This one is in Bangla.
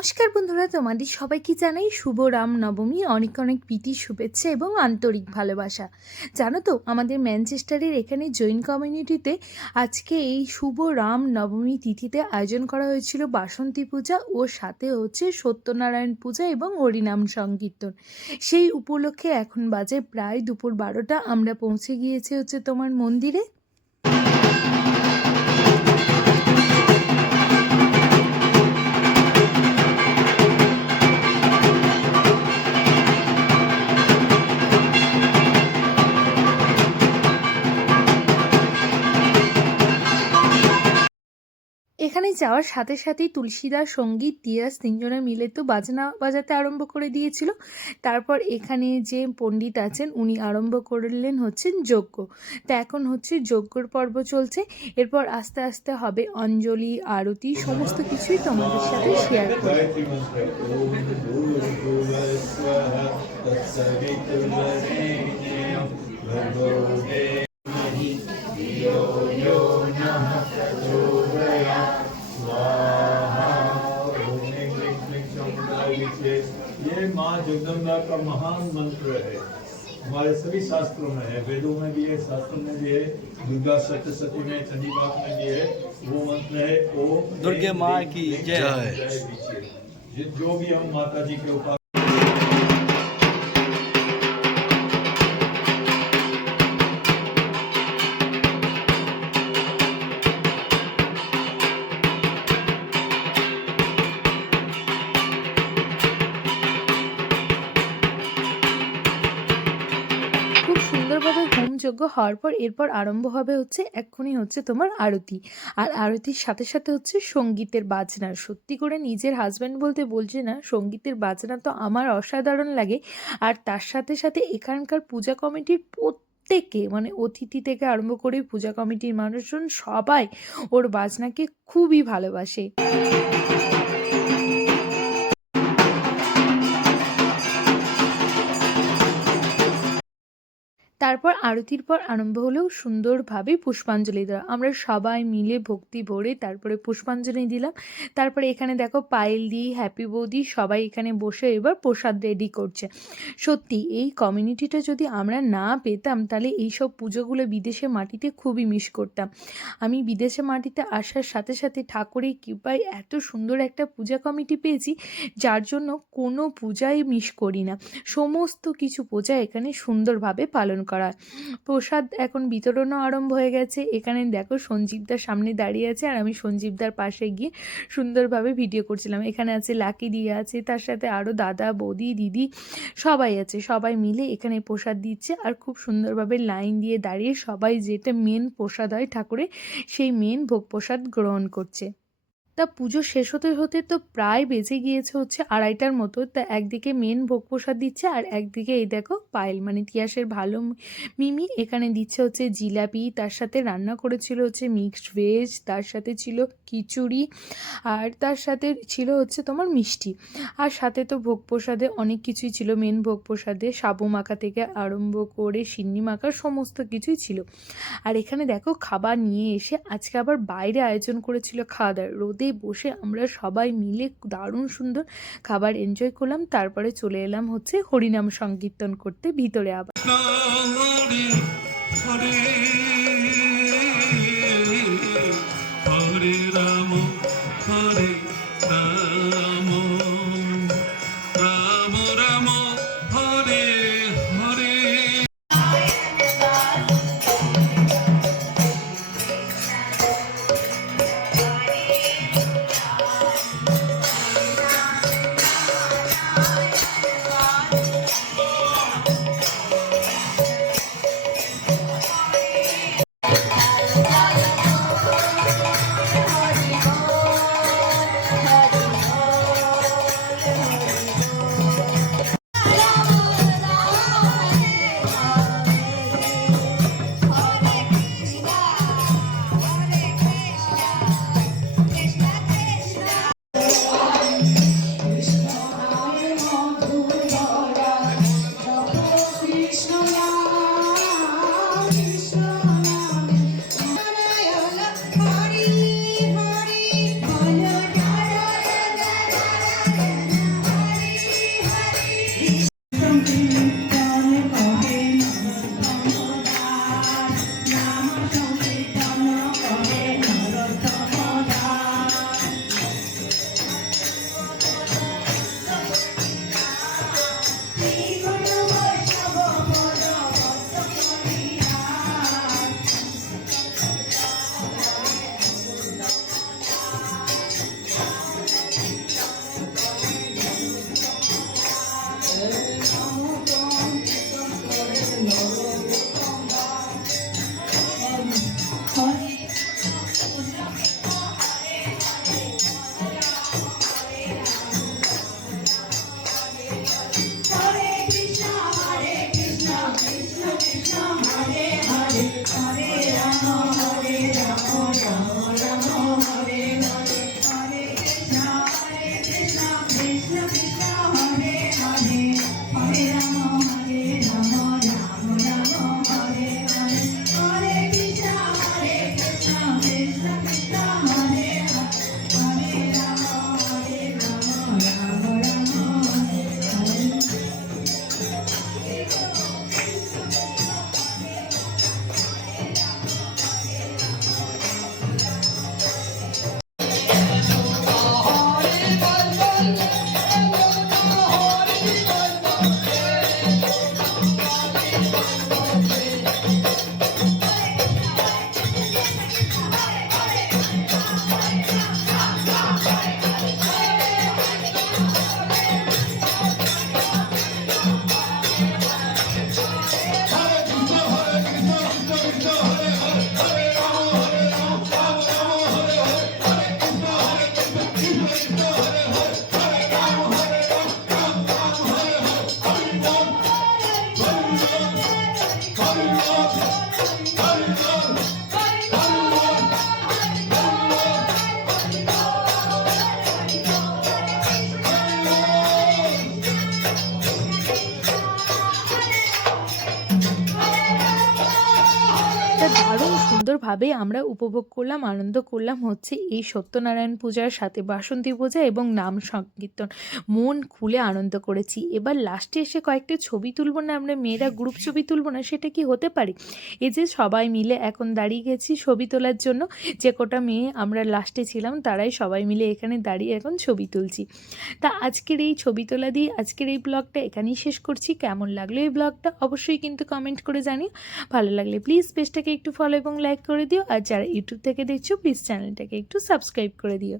নমস্কার বন্ধুরা, তোমাদের সবাইকে জানাই শুভ রাম নবমী, অনেক অনেক প্রীতি, শুভেচ্ছা এবং আন্তরিক ভালোবাসা। জানো তো, আমাদের ম্যানচেস্টারের এখানে জৈন কমিউনিটিতে আজকে এই শুভ রাম নবমী তিথিতে আয়োজন করা হয়েছিল বাসন্তী পূজা ও সাথে হচ্ছে সত্যনারায়ণ পূজা এবং হরিনাম সংকীর্তন। সেই উপলক্ষে এখন বাজে প্রায় দুপুর 12টা, আমরা পৌঁছে গিয়েছি হচ্ছে তোমার মন্দিরে। এখানে যাওয়ার সাথে সাথেই তুলসীদাস, সঙ্গীত, তিয়াস তিনজনে মিলে তো বাজনা বাজাতে আরম্ভ করে দিয়েছিল। তারপর এখানে যে পণ্ডিত আছেন উনি আরম্ভ করলেন হচ্ছেন যজ্ঞ। তা এখন হচ্ছে যজ্ঞর পর্ব চলছে, এরপর আস্তে আস্তে হবে অঞ্জলি, আরতি, সমস্ত কিছুই তোমাদের সাথে শেয়ার করব। ये माँ जगदम्बा का महान मंत्र है, हमारे सभी शास्त्रों में है, वेदों में भी है, शास्त्रों में भी है, दुर्गा सप्तशती में, चंडी पाठ में भी है। वो मंत्र है ओम दुर्गे माँ की जय। जो भी हम माता जी के ऊपर খুব সুন্দরভাবে হোমযজ্ঞ হওয়ার পর এরপর আরম্ভ হবে হচ্ছে এক্ষুনি হচ্ছে তোমার আরতি। আর আরতির সাথে সাথে হচ্ছে সঙ্গীতের বাজনা। সত্যি করে নিজের হাজব্যান্ড বলতে বলছি না, সঙ্গীতের বাজনা তো আমার অসাধারণ লাগে। আর তার সাথে সাথে এখানকার পূজা কমিটির প্রত্যেকে, মানে অতিথি থেকে আরম্ভ করে পূজা কমিটির মানুষজন সবাই ওর বাজনাকে খুবই ভালোবাসে। তারপর আরতির পর আরম্ভ হলেও সুন্দরভাবে পুষ্পাঞ্জলি দেওয়া। আমরা সবাই মিলে ভক্তি ভরে তারপরে পুষ্পাঞ্জলি দিলাম। তারপরে এখানে দেখো পায়েল দি, হ্যাপি বৌদি সবাই এখানে বসে এবার প্রসাদ রেডি করছে। সত্যি এই কমিউনিটিটা যদি আমরা না পেতাম তাহলে এইসব পুজোগুলো বিদেশে মাটিতে খুবই মিস করতাম। আমি বিদেশে মাটিতে আসার সাথে সাথে ঠাকুরের কৃপায় এত সুন্দর একটা পূজা কমিটি পেয়েছি, যার জন্য কোনো পূজাই মিস করি না। সমস্ত কিছু পূজা এখানে সুন্দরভাবে পালন করা। প্রসাদ এখন বিতরণও আরম্ভ হয়ে গেছে। এখানে দেখো সঞ্জীবদার সামনে দাঁড়িয়ে আছে আর আমি সঞ্জীবদার পাশে গিয়ে সুন্দরভাবে ভিডিও করছিলাম। এখানে আছে লাকি দিয়ে আছে, তার সাথে আরও দাদা, বৌদি, দিদি সবাই আছে। সবাই মিলে এখানে প্রসাদ দিচ্ছে আর খুব সুন্দরভাবে লাইন দিয়ে দাঁড়িয়ে সবাই যেটা মেন প্রসাদ হয় ঠাকুরের, সেই মেন ভোগ প্রসাদ গ্রহণ করছে। তা পুজো শেষ হতে হতে তো প্রায় বেজে গিয়েছে হচ্ছে 2:30টার মতো। তা একদিকে মেন ভোগ প্রসাদ দিচ্ছে আর একদিকে এই দেখো পায়েল মানে তিয়াসের ভালো মিমি এখানে দিচ্ছে হচ্ছে জিলাপি, তার সাথে রান্না করেছিল হচ্ছে মিক্সড ভেজ, তার সাথে ছিল খিচুড়ি আর তার সাথে ছিল হচ্ছে তোমার মিষ্টি। আর সাথে তো ভোগ প্রসাদে অনেক কিছুই ছিল। মেন ভোগ প্রসাদে সাবু মাখা থেকে আরম্ভ করে সিন্নি মাখা সমস্ত কিছুই ছিল। আর এখানে দেখো খাবার নিয়ে এসে আজকে আবার বাইরে আয়োজন করেছিল খাওয়া দাওয়ার। রোদে বসে আমরা সবাই মিলে দারুণ সুন্দর খাবার এনজয় করলাম। তারপরে চলে এলাম হচ্ছে হরিনাম সংকীর্তন করতে ভিতরে। আবার হরে রাম হরে রাম রাম রাম হরে হরে। তা দারুণ সুন্দরভাবে আমরা উপভোগ করলাম, আনন্দ করলাম হচ্ছে এই সত্যনারায়ণ পূজার সাথে বাসন্তী পূজা এবং নাম সংকীর্তন। মন খুলে আনন্দ করেছি। এবার লাস্টে এসে কয়েকটা ছবি তুলব না, আমরা মেয়েরা গ্রুপ ছবি তুলব না, সেটা কি হতে পারে? এই যে সবাই মিলে এখন দাঁড়িয়ে গেছি ছবি তোলার জন্য, যে কটা মেয়ে আমরা লাস্টে ছিলাম তারাই সবাই মিলে এখানে দাঁড়িয়ে এখন ছবি তুলছি। তা আজকের এই ছবি তোলা দিয়ে আজকের এই ব্লগটা এখানেই শেষ করছি। কেমন লাগলো এই ব্লগটা অবশ্যই কিন্তু কমেন্ট করে জানিও। ভালো লাগলে প্লিজ পেজটাকে একটু ফলো এবং লাইক করে দিও, আর যারা ইউটিউব থেকে দেখছো প্লিজ চ্যানেলটাকে একটু সাবস্ক্রাইব করে দিও।